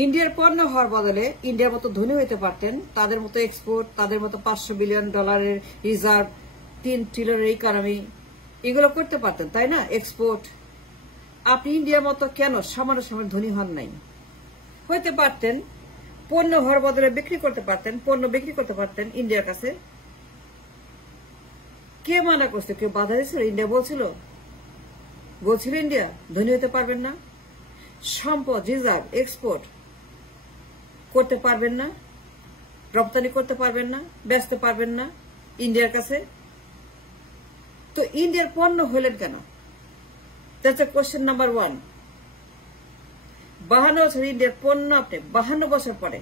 ইন্ডিয়ার পণ্য হওয়ার বদলে ইন্ডিয়ার মতো ধনী হইতে পারতেন, তাদের মতো এক্সপোর্ট, তাদের মতো $500 বিলিয়ন রিজার্ভ, 3 ট্রিলিয়নের ইকোনমি, এগুলো করতে পারতেন, তাই না? এক্সপোর্ট। আপনি ইন্ডিয়ার মতো কেন সামান্য সামান্য ধনী হন নাই? হইতে পারতেন, পণ্য হওয়ার বদলে বিক্রি করতে পারতেন, পণ্য বিক্রি করতে পারতেন ইন্ডিয়ার কাছে। কে মানা করছে? কেউ বাধা দিয়েছিল? ইন্ডিয়া বলছিল ইন্ডিয়া ধনী হতে পারবেন না, সম্পদ, রিজার্ভ, এক্সপোর্ট করতে পারবেন না, রপ্তানি করতে পারবেন না, বেচতে পারবেন না ইন্ডিয়ার কাছে। তো ইন্ডিয়ার পণ্য হইলেন কেন? That's a question number 1। 52 বছর ইন্ডিয়ার পণ্য আপনি 52 বছর পরে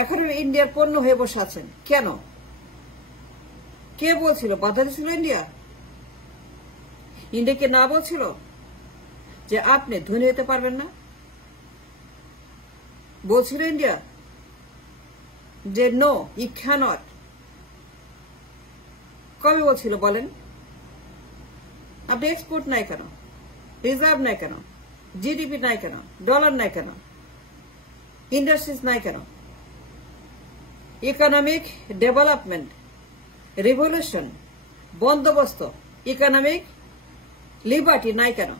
এখন ইন্ডিয়ার পণ্য হয়ে বসে আছেন কেন? কে বলছিল? বাধা দিয়েছিল ইন্ডিয়া? ইন্ডিয়াকে না বলছিল যে আপনি ধনী হতে পারবেন না? বলছিল ইন্ডিয়া যে নো, ইউ ক্যানট? কবে বলছিল বলেন? আপনি এক্সপোর্ট নাই কেন? রিজার্ভ নাই কেন? জিডিপি নাই কেন? ডলার নাই কেন? ইন্ডাস্ট্রিজ নাই কেন? ইকোনমিক ডেভেলপমেন্ট, রিভলিউশন, বন্দোবস্ত, ইকোনমিক লিবার্টি নাই কেন?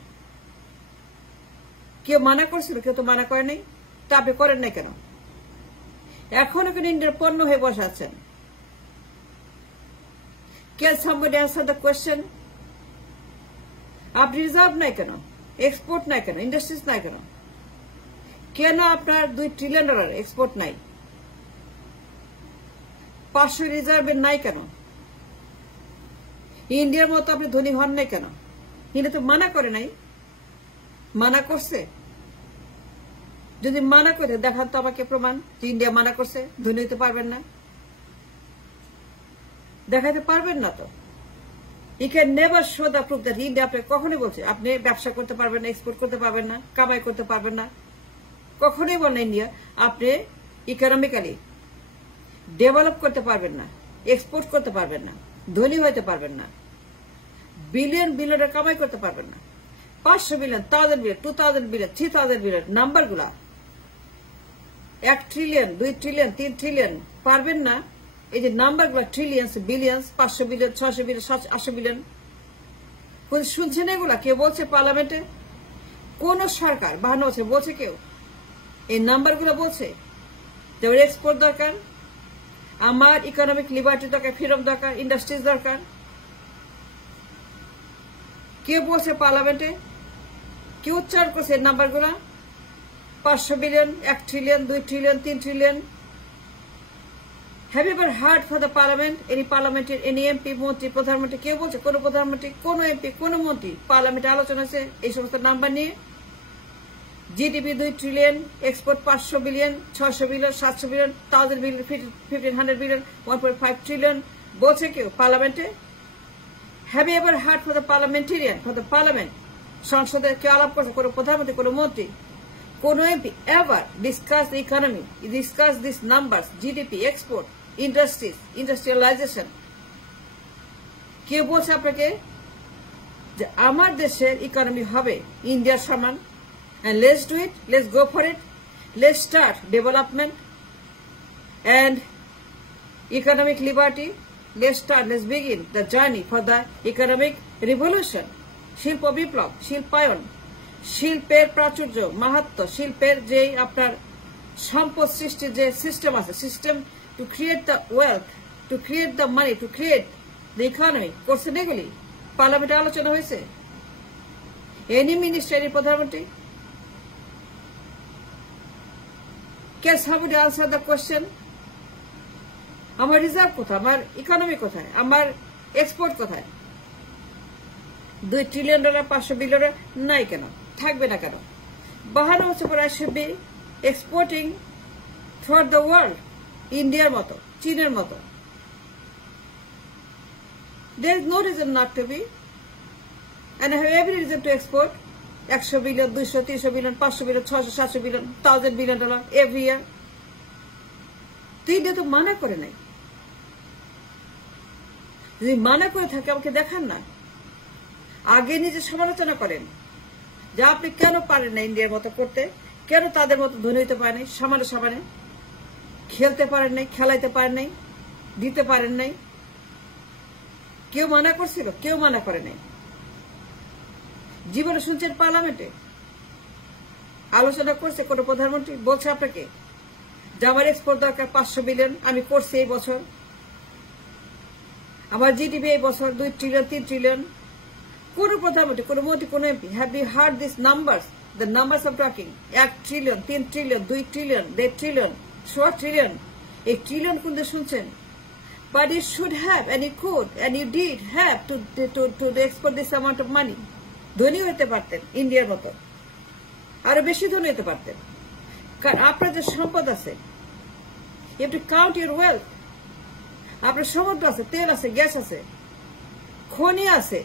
কেউ মানা করছিল? কেউ তো মানা করে নাই। তা আপনি করেন নাই কেন? এখনো কেন ইন্ডিয়ার পণ্য হয়ে বসে আছেন? Can somebody answer the question? আপনি রিজার্ভ নাই কেন? এক্সপোর্ট নাই কেন? ইন্ডাস্ট্রিজ নাই কেন? কেন আপনার $2 ট্রিলিয়ন এক্সপোর্ট নাই? 500 রিজার্ভের নাই কেন? ইন্ডিয়ার মতো আপনি ধনী হন নাই কেন? ইন্ডিয়া তো মানা করে নাই। মানা করছে? যদি মানা করে দেখান তো আমাকে প্রমাণ যে ইন্ডিয়া মানা করছে ধনী হতে পারবেন না। দেখাতে পারবেন না তো। You can never show the proof that India আপনি কখনোই বলছে আপনি ব্যবসা করতে পারবেন না, এক্সপোর্ট করতে পারবেন না, কামাই করতে পারবেন না। কখনোই বলেন ইন্ডিয়া আপনি ইকোনমিক্যালি ডেভেলপ করতে পারবেন না, এক্সপোর্ট করতে পারবেন না, ধনী হইতে পারবেন না, বিলিয়ন বিলিয়নের কামাই করতে পারবেন না। 500 বিলিয়ন, 1000 বিলিয়ন, 2000 বিলিয়ন, 3000 বিলিয়ন নাম্বারগুলা, 1 ট্রিলিয়ন, 2 ট্রিলিয়ন, 3 ট্রিলিয়ন পারবেন না। এই যে নাম্বারগুলো trillions, billions, 500 billion, 600 billion, 700 billion, শুনছেন এগুলা? কেউ বলছে পার্লামেন্টে? কোন সরকার 52 বছর বলছে কেউ এই নাম্বারগুলো বলছে যে এক্সপোর্ট দরকার, আমার ইকোনমিক লিবার্টি দরকার, ফ্রিডম দরকার, ইন্ডাস্ট্রিজ দরকার? কেউ বলছে পার্লামেন্টে? কেউ উচ্চারণ করছে এই নাম্বারগুলো? 500 billion, 1 trillion, 2 trillion, 3 trillion. Have you ever heard for the parliament, any parliamentary, any MP, মন্ত্রী, প্রধানমন্ত্রী কেউ বলছে? কোন প্রধানমন্ত্রী, কোন এমপি, কোন মন্ত্রী পার্লামেন্টে আলোচনা আছে এই সমস্ত নাম্বার নিয়ে? GDP 2 trillion, export 500 billion, 600 billion, 700 billion, 1000 billion, 1500 billion, 1.5 trillion বলছে কেউ পার্লামেন্টে? Have you ever heard for the parliamentarian, for the parliament, সংসদে কেউ আলাপ করছে? কোন প্রধানমন্ত্রী, কোন মন্ত্রী, কোন MP ever discuss the economy, discuss these numbers, GDP, export, industries, industrialization? কে বলছে আপনাকে যে আমার দেশের ইকোনমি হবে ইন্ডিয়ার সমান? And let's do it, let's go for it, let's start development and economic liberty, let's begin the journey for the economic revolution. শিল্প বিপ্লব, শিল্পায়ন, শিল্পের প্রাচুর্য, মাহাত্ম্য, শিল্পের যে আপনার সম্পদ সৃষ্টির যে সিস্টেম আছে, system to create the wealth, to create the money, to create the economy, করছেন এগুলি? পার্লামেন্টে আলোচনা হয়েছে? এনি মিনিস্টার, এনি প্রধানমন্ত্রী? Can somebody answer the question? আমার রিজার্ভ কোথায়? আমার ইকোনমি কোথায়? আমার এক্সপোর্ট কোথায়? 2 ট্রিলিয়ন ডলার, 500 বিলিয়ন নাই কেন? থাকবে না কেন? 52 বছর পর I should be exporting throughout the world, ইন্ডিয়ার মতো, চীনের মতো। There is no reason not to be, and I have every reason to export 100 billion, 200, 300 billion, 500 billion, 600, 700 billion, 1000 billion dollar every year. তো ইন্ডিয়া তো মানা করে নাই। যদি মানা করে থাকে আমাকে দেখান না। আগে নিজে সমালোচনা করেন, যে আপনি কেন পারেন না ইন্ডিয়ার মতো করতে, কেন তাদের মতো ধনী হইতে পারেন নাই, সমানে সমানে খেলতে পারেন নাই, খেলাইতে পারেন নাই, দিতে পারেন নাই। কেউ মানা করছিল? কেউ মানা করে নাই। জীবনে শুনছেন পার্লামেন্টে আলোচনা করছে কোন প্রধানমন্ত্রী? বলছে আপনাকে যে আমার এক্সপোর্ট দরকার 500 বিলিয়ন, আমি করছি এই বছর, আমার জিডিপি এই বছর 2 ট্রিলিয়ন 3 ট্রিলিয়ন। কোন প্রধানমন্ত্রী, কোন মন্ত্রী, কোন MP have you heard this numbers, the numbers of talking 1 trillion 3 trillion 2 trillion 1.5 trillion 100 trillion? এই ট্রিলিয়ন কিন্তু শুনছেন। But you should have, and you could, and you did have to export this amount of money. ধনী হতে পারতেন ইন্ডিয়ার মতো, আরো বেশি ধনী হতে পারতেন। কারণ আপনার যে সম্পদ আছে, you have to count your wealth. আপনার সমুদ্র আছে, তেল আছে, গ্যাস আছে, খনি আছে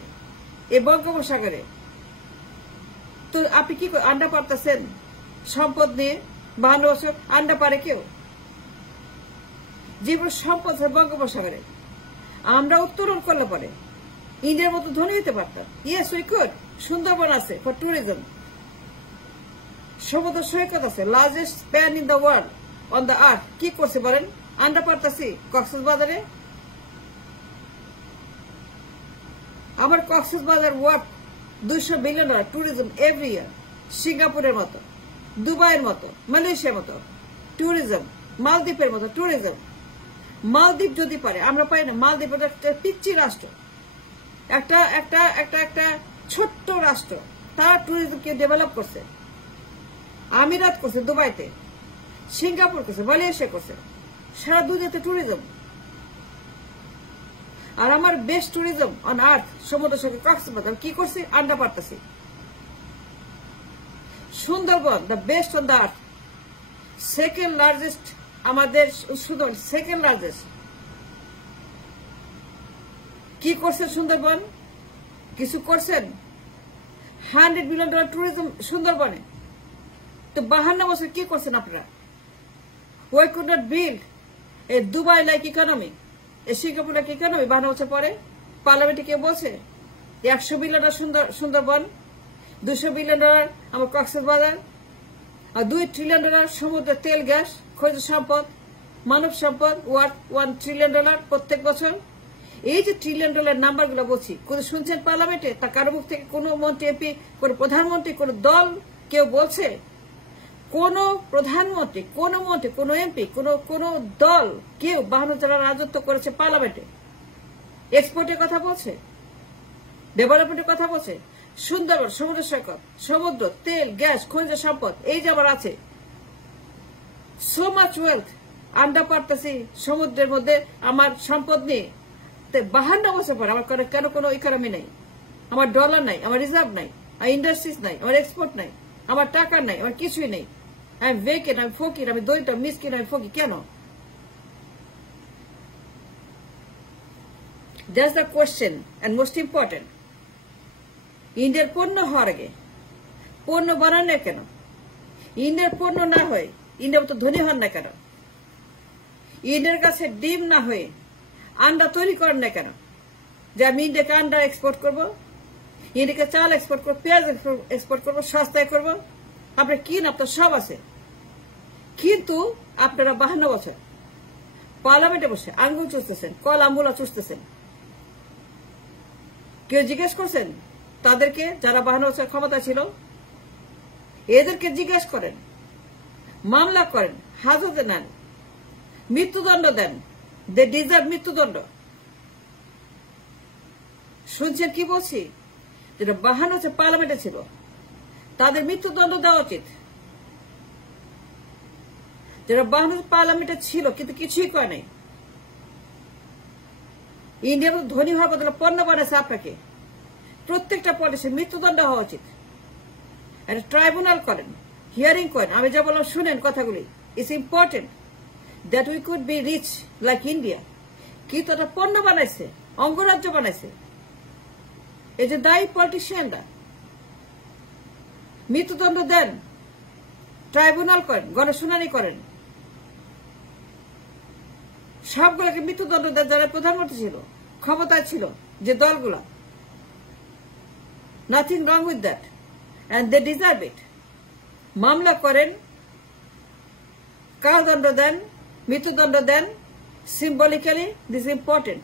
এই বঙ্গোপসাগরে। তো আপনি কি আন্ডা পারতেছেন সম্পদ নিয়ে? 52 বছর আন্ডা পারে কেউ? যেগুলো সম্পদ আছে বঙ্গোপসাগরে, আমরা উত্তোলন করলে পরে ইন্ডিয়ার মতো ধনী হতে পারতাম। Yes we could. সুন্দরবন আছে ফর ট্যুরিজম, সমুদ্র সৈকত আছে, largest span in the world, on the earth. কি করছে বলেন? আন্ডা পারতাছি কক্সবাজারে? আমার Cox's Bazar worth $200 billion tourism every year. সিঙ্গাপুরের মতো, দুবাইয়ের মতো, মালয়েশিয়ার মতো ট্যুরিজম, মালদ্বীপের মতো ট্যুরিজম। মালদ্বীপ যদি পারে, আমরা পাই না। মালদ্বীপ একটা পিচ্ছি রাষ্ট্র, একটা একটা একটা একটা ছোট্ট রাষ্ট্র, তারা ট্যুরিজমকে ডেভেলপ করছে। আমিরাত করছে দুবাইতে, সিঙ্গাপুর করছে, মালয়েশিয়া করছে, সারা দুনিয়াতে ট্যুরিজম। আর আমার বেস্ট ট্যুরিজম অন আর্থ সমুদ্র সৈকত কক্সবাজার। কি করছি? আন্ডা পারতেছি। Sundarban the best on the earth, second largest আমাদের সুন্দরবন, সেকেন্ড লার্জেস্ট। কি করছেন সুন্দরবন? কিছু করছেন? $100 বিলিয়ন ট্যুরিজম সুন্দরবনে। তো 52 বছর কি করছেন আপনারা? ওই could not build a Dubai like economy, A Singapore like economy 52 বছর পরে। পার্লামেন্টে কেউ বলছে 100 বিলিয়ন সুন্দরবন, $200 বিলিয়ন আমার কক্সবাজার, আর $2 ট্রিলিয়ন সমুদ্র তেল গ্যাস খনিজ সম্পদ, মানব সম্পদ ওয়ার্থ $1 ট্রিলিয়ন প্রত্যেক বছর। এই যে $1 ট্রিলিয়ন নাম্বার গুলো বলছি, কোন শুনছেন পার্লামেন্টে? তা কারো মুখ থেকে কোন মন্ত্রী, এমপি, কোন প্রধানমন্ত্রী, কোন দল কেউ বলছে? কোন প্রধানমন্ত্রী, কোন মন্ত্রী, কোন এমপি, কোন দল কেউ 52 জেলার রাজত্ব করেছে পার্লামেন্টে এক্সপোর্টের কথা বলছে, ডেভেলপমেন্টের কথা বলছে? সুন্দরবন, সমুদ্র সৈকত, সমুদ্র, তেল, গ্যাস, খনিজ সম্পদ, এই যে আমার আছে সো মাচ ওয়েলথ। আন্ডা পারতেছি সমুদ্রের মধ্যে আমার সম্পদ নিয়ে। 52 বছর পর আমার কেন কোনো ইকোনমি নাই? আমার ডলার নাই, আমার রিজার্ভ নাই, আমার ইন্ডাস্ট্রিজ নাই, আমার এক্সপোর্ট নাই, আমার টাকা নাই, আমার কিছুই নেই। আই এম ভেকেন্ট, আমি ফকির, আমি দরিদ্র, মিসকিন, আমি ফকির। কেন? That's the question and most important. ইন্ডিয়ার পণ্য হওয়ার আগে পণ্য বানান না কেন? ইন্ডিয়ার পণ্য না হয়ে ইন্ডিয়া তো ধনী হন না কেন? ইন্ডিয়ার কাছে ডিম না হয়ে আন্ডা তৈরি করেন না কেন? যে আমি ইন্ডিয়াকে আন্ডা এক্সপোর্ট করবো, ইন্ডিয়াকে চাল এক্সপোর্ট করবো, পেঁয়াজ এক্সপোর্ট করবো, সস্তায় করবো। আপনার কিন, আপনার সব আছে, কিন্তু আপনারা 52 বছর পার্লামেন্টে বসে আঙ্গুল চুষতেছেন, কল আঙ্গুলা চুষতেছেন। কেউ জিজ্ঞেস করছেন তাদেরকে যারা 52 বছর ক্ষমতা ছিল? এদেরকে জিজ্ঞেস করেন, মামলা করেন, হাজতে নেন, মৃত্যুদণ্ড দেন। দে ডিজার্ভ মৃত্যুদণ্ড। শুনছেন কি বলছি? যেটা 52 বছর পার্লামেন্টে ছিল তাদের মৃত্যুদণ্ড দেওয়া উচিত। যারা 52 পার্লামেন্টে ছিল কিন্তু কিছুই করে নাই। ইন্ডিয়ার ধনী হওয়ার বদলে পণ্য বানাইছে আপনাকে। প্রত্যেকটা পলিসি মৃত্যুদণ্ড হওয়া উচিত। একটা ট্রাইব্যুনাল করেন, হিয়ারিং করেন। আমি যা বললাম শুনেন কথাগুলি। It's important that we could be rich like India. কিন্তু একটা পণ্য বানাইছে, অঙ্গরাজ্য বানাইছে। এই যে দায়ী পলিটিশিয়ানরা, মৃত্যুদণ্ড দেন, ট্রাইব্যুনাল করেন, গণশুনানি করেন, সবগুলোকে মৃত্যুদণ্ড দেন যারা প্রধানমন্ত্রী ছিল, ক্ষমতায় ছিল যে দলগুলো। Nothing wrong with that. and they deserve it. মামলা করেন, কারাদণ্ড দেন, মৃত্যুদণ্ড দেন, symbolically this is important.